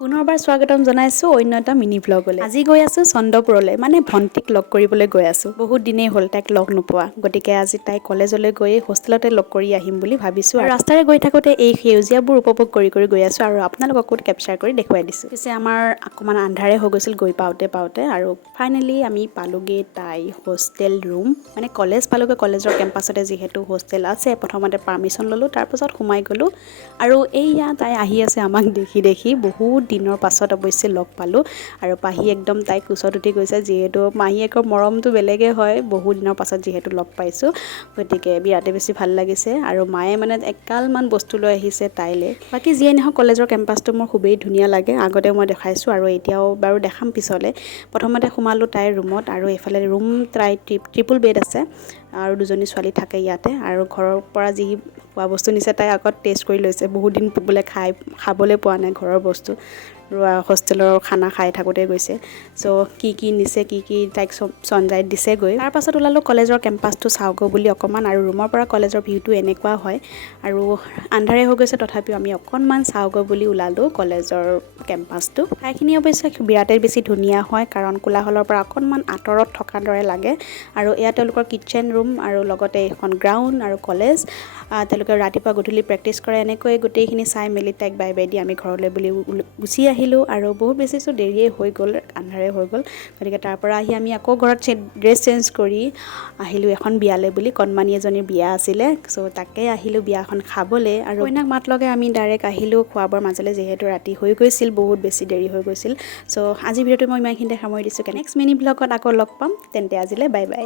পুনৰবাৰ স্বাগতম জনাইছোঁ অন্য এটা মিনি ব্লগলৈ। আজি গৈ আছোঁ চন্দ্ৰপুৰলৈ, মানে ভণ্টিক লগ কৰিবলৈ গৈ আছোঁ। বহুত দিনেই হ'ল তাইক লগ নোপোৱা, গতিকে আজি তাই কলেজলৈ গৈ হোষ্টেলতে লগ কৰি আহিম বুলি ভাবিছোঁ। আৰু ৰাস্তাৰে গৈ থাকোঁতে এই সেউজীয়াবোৰ উপভোগ কৰি গৈ আছোঁ আৰু আপোনালোককো কেপচাৰ কৰি দেখুৱাই দিছোঁ। পিছে আমাৰ অকণমান আন্ধাৰে হৈ গৈছিল গৈ পাওঁতে আৰু ফাইনেলি আমি পালোগৈ তাই হোষ্টেল ৰুম, মানে কলেজ পালোগৈ। কলেজৰ কেম্পাছতে যিহেতু হোষ্টেল আছে, প্ৰথমতে পাৰ্মিশ্যন ল'লোঁ, তাৰপাছত সোমাই গ'লোঁ। আৰু এইয়া তাই আহি আছে আমাক দেখি বহুত দিনৰ পাছত অৱশ্যে লগ পালোঁ। আৰু পাহি একদম তাইক কোচত উঠি গৈছে, যিহেতু মাহীয়েকৰ মৰমটো বেলেগে হয়। বহুত দিনৰ পাছত যিহেতু লগ পাইছোঁ, গতিকে বিৰাটেই বেছি ভাল লাগিছে। আৰু মায়ে মানে এগালমান বস্তু লৈ আহিছে তাইলৈ। বাকী যিয়ে নহওক কলেজৰ কেম্পাছটো মোৰ খুবেই ধুনীয়া লাগে, আগতে মই দেখাইছোঁ আৰু এতিয়াও বাৰু দেখাম পিছলৈ। প্ৰথমতে সোমালোঁ তাইৰ ৰুমত, আৰু এইফালে ৰুম প্ৰায় ট্ৰিপল বেড আছে আৰু দুজনী ছোৱালী থাকে ইয়াতে। আৰু ঘৰৰ পৰা যি খোৱা বস্তু নিছে তাই আগত টেষ্ট কৰি লৈছে, বহুত দিন বোলে খাবলৈ পোৱা নাই ঘৰৰ বস্তু, হোষ্টেলৰ খানা খাই থাকোঁতে গৈছে। চ' কি নিছে কি তাইক চব চঞ্জাইত দিছেগৈ। তাৰপাছত ওলালোঁ কলেজৰ কেম্পাছটো চাওঁগৈ বুলি অকণমান, আৰু ৰুমৰ পৰা কলেজৰ ভিউটো এনেকুৱা হয়। আৰু আন্ধাৰে হৈ গৈছে, তথাপিও আমি অকণমান চাওঁগৈ বুলি ওলালোঁ কলেজৰ কেম্পাছটো। ঠাইখিনি অৱশ্যে বিৰাটেই বেছি ধুনীয়া হয়, কাৰণ কোলাহলৰ পৰা অকণমান আঁতৰত থকাৰ দৰে লাগে। আৰু এয়া তেওঁলোকৰ কিটচেন ৰুম, আৰু লগতে এখন গ্ৰাউণ্ড আৰু কলেজ। তেওঁলোকে ৰাতিপুৱা গধূলি প্ৰেক্টিছ কৰে। এনেকৈ গোটেইখিনি চাই মেলি তাইক বাই বাই দি আমি ঘৰলৈ বুলি গুচি আহিলোঁ। আৰু বহুত বেছিছোঁ দেৰিয়ে হৈ গ'ল, আন্ধাৰে হৈ গ'ল। গতিকে তাৰ পৰা আহি আমি আকৌ ঘৰত ড্ৰেছ চেঞ্জ কৰি আহিলোঁ এখন বিয়ালৈ বুলি, কণমানি এজনীৰ বিয়া আছিলে। চ' তাকে আহিলোঁ বিয়াখন খাবলৈ, আৰু কইনাক মাত লগাই আমি ডাইৰেক্ট আহিলোঁ খোৱা বোৱাৰ মাজলৈ, যিহেতু ৰাতি হৈ গৈছিল, বহুত বেছি দেৰি হৈ গৈছিল। চ' আজিৰ ভিডিঅ'টো মই ইমানখিনিতে সামৰি দিছোঁ। নেক্সট মিনি ব্লগত আকৌ লগ পাম, তেন্তে আজিলৈ বাই বাই।